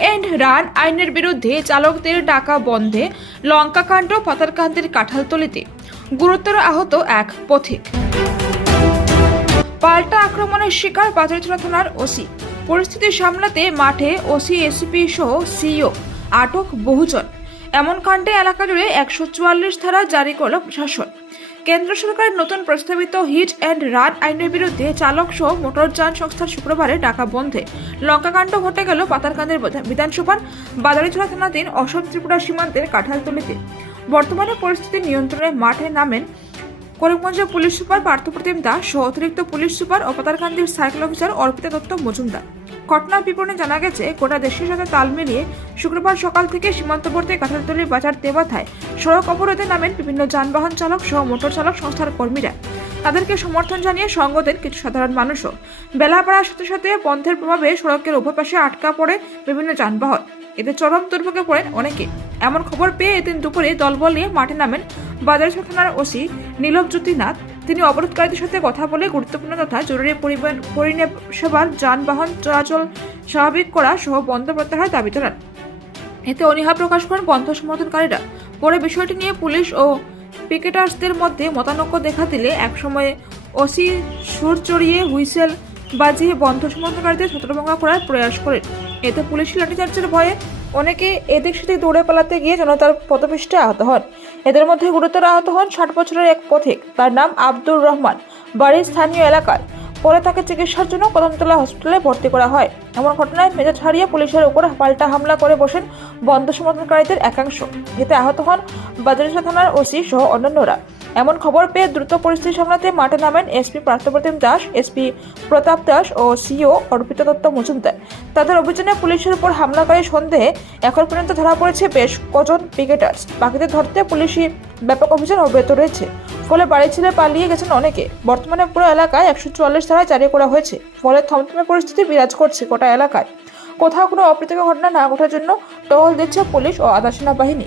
And run আইনের বিরুদ্ধে চালকদের টাকা বন্ধে লঙ্কাকাণ্ড পাতারকান্দির কাঁঠালতলিতে। গুরুতর আহত এক পথিক। পাল্টা আক্রমণের শিকার বাজারিতলা থানার ওসি। পরিস্থিতি সামলাতে মাঠে ওসি, এসিপি সহ সিইও আটক বহুজন। এমন কাণ্ডে এলাকা জুড়ে একশো চুয়াল্লিশ ধারা জারি করল প্রশাসন। কেন্দ্র সরকারের নতুন প্রস্তাবিত হিট অ্যান্ড রান আইনের বিরুদ্ধে চালক সহ মোটরযান সংস্থার শুক্রবারে ডাকা বন্ধে। লঙ্কাকাণ্ড ঘটে গেল পাতারকান্দের বিধানসভার বাদারিছড়া থানাধীন অসম ত্রিপুরা সীমান্তের কাঁঠালতলিতে। বর্তমানে পরিস্থিতি নিয়ন্ত্রণে মাঠে নামেন করিমগঞ্জের পুলিশ সুপার পার্থপ্রতিম দাস সহ অতিরিক্ত পুলিশ সুপার ও পাতারকান্দির সাইকেল অফিসার অর্পিতা দত্ত মজুমদার। ঘটনার বিবরণে জানা গেছে, গোটা দেশের সাথে তাল মিলিয়ে শুক্রবার সকাল থেকে সীমান্তবর্তী কাঁঠালতলির বাজার দেবাথায় সড়ক অবরোধে নামেন বিভিন্ন যানবাহন চালক সহ মোটর চালক সংস্থার কর্মীরা। তাদেরকে সমর্থন জানিয়ে সঙ্গ দেন কিছু সাধারণ মানুষও। বেলা বাড়ার সাথে সাথে বন্ধের প্রভাবে সড়কের উভয় আটকা পড়ে বিভিন্ন যানবাহন। এতে চরম দুর্ভোগে পড়েন অনেকে। এমন খবর পেয়ে এদিন দুপুরে দলবল নিয়ে মাঠে নামেন বাজারছা থানার ওসি নীলবজ্যোতি নাথ। তিনি অবরোধকারীদের সাথে কথা বলে গুরুত্বপূর্ণ তথা জরুরি পরিবহন পরিষেবার যানবাহন চলাচল স্বাভাবিক করা সহ বন্ধ প্রত্যাহার দাবি জানান। এতে অনীহা প্রকাশ করেন বন্ধ সমর্থনকারীরা। পরে বিষয়টি নিয়ে পুলিশ ও পিকেটার্সদের মধ্যে মতানৈক্য দেখা দিলে একসময় ওসি সুর চড়িয়ে হুইসেল বাজিয়ে বন্ধ সমর্থনকারীদের ছত্রভঙ্গ করার প্রয়াস করেন। এতে পুলিশি লাঠিচার্জের ভয়ে অনেকে এদিক সেদিক দৌড়ে পালাতে গিয়ে জনতার পদপৃষ্ঠে আহত হন। এদের মধ্যে গুরুতর আহত হন ষাট বছরের এক পথিক। তার নাম আব্দুর রহমান। বাড়ির স্থানীয় এলাকার। পরে তাকে চিকিৎসার জন্য কদমতলা হসপিটালে ভর্তি করা হয়। এমন ঘটনায় মেজাজ হারিয়ে পুলিশের উপর পাল্টা হামলা করে বসেন বন্ধ সমর্থনকারীদের একাংশ। এতে আহত হন বাজারিশা থানার ওসি সহ অন্যান্যরা। এমন খবর পেয়ে দ্রুত পরিস্থিতি সামলাতে মাঠে নামেন এসপি পার্থপ্রতিম দাস, এসপি প্রতাপ দাস ও সিও অর্পিতা দত্ত মজুমদার। তাদের অভিযানে পুলিশের উপর হামলাকারী সন্দেহে এখন পর্যন্ত ধরা পড়েছে বেশ কজন পিকেটার্স। বাকিদের ধরতে পুলিশি ব্যাপক অভিযান অব্যাহত রয়েছে। ফলে বাড়ি ছেড়ে পালিয়ে গেছেন অনেকে। বর্তমানে পুরো এলাকায় একশো চুয়াল্লিশ ধারায় জারি করা হয়েছে, ফলে থমথমে পরিস্থিতি বিরাজ করছে গোটা এলাকায়। কোথাও কোনো অপ্রীতিকর ঘটনা না ঘটার জন্য টহল দিচ্ছে পুলিশ ও আধা সেনাবাহিনী।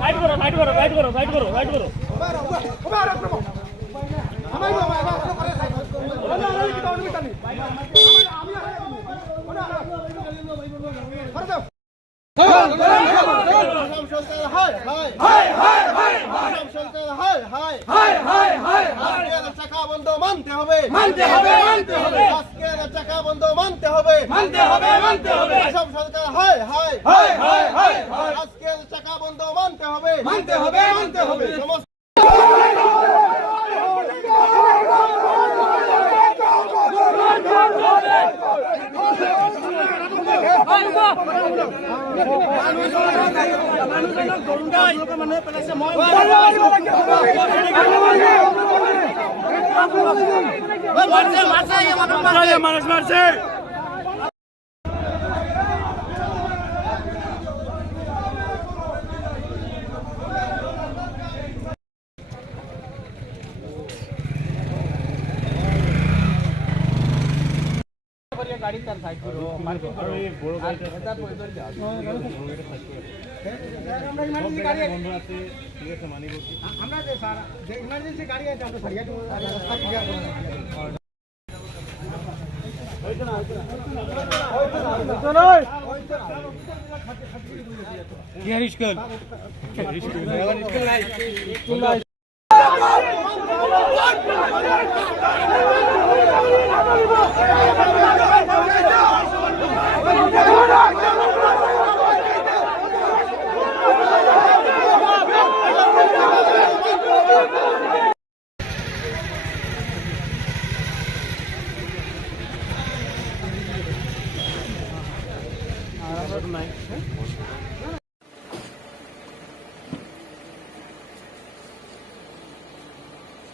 রাইট করো রাইট করো রাইট করো রাইট করো রাইট করো চাকা বন্ধ মানতে হবে। মানতে হবে মানতে হবে। চাকা বন্ধ মানতে হবে। মানতে হবে মানতে হবে। আসাম সরকার আজকের চাকা বন্ধ মানতে হবে। মানতে হবে মানতে হবে। সমস্ত মানুষ মানুষ মারছে। গাড়ি তার সাইড করে মার্কিং করে বড় গাড়িটা তার পরে ধরে যাও। আমরা ইমার্জেন্সি গাড়ি বন্ধ আছে ঠিক আছে মানি করছি আমরা যে স্যার যে ইমার্জেন্সি গাড়ি আছে আমরা সারিয়া তো রাস্তা ক্লিয়ার করে হইতো না হইতো না হইতো না হইতো না কেয়ার স্কুল কেয়ার স্কুল নাই স্কুল নাই হ্যাঁ?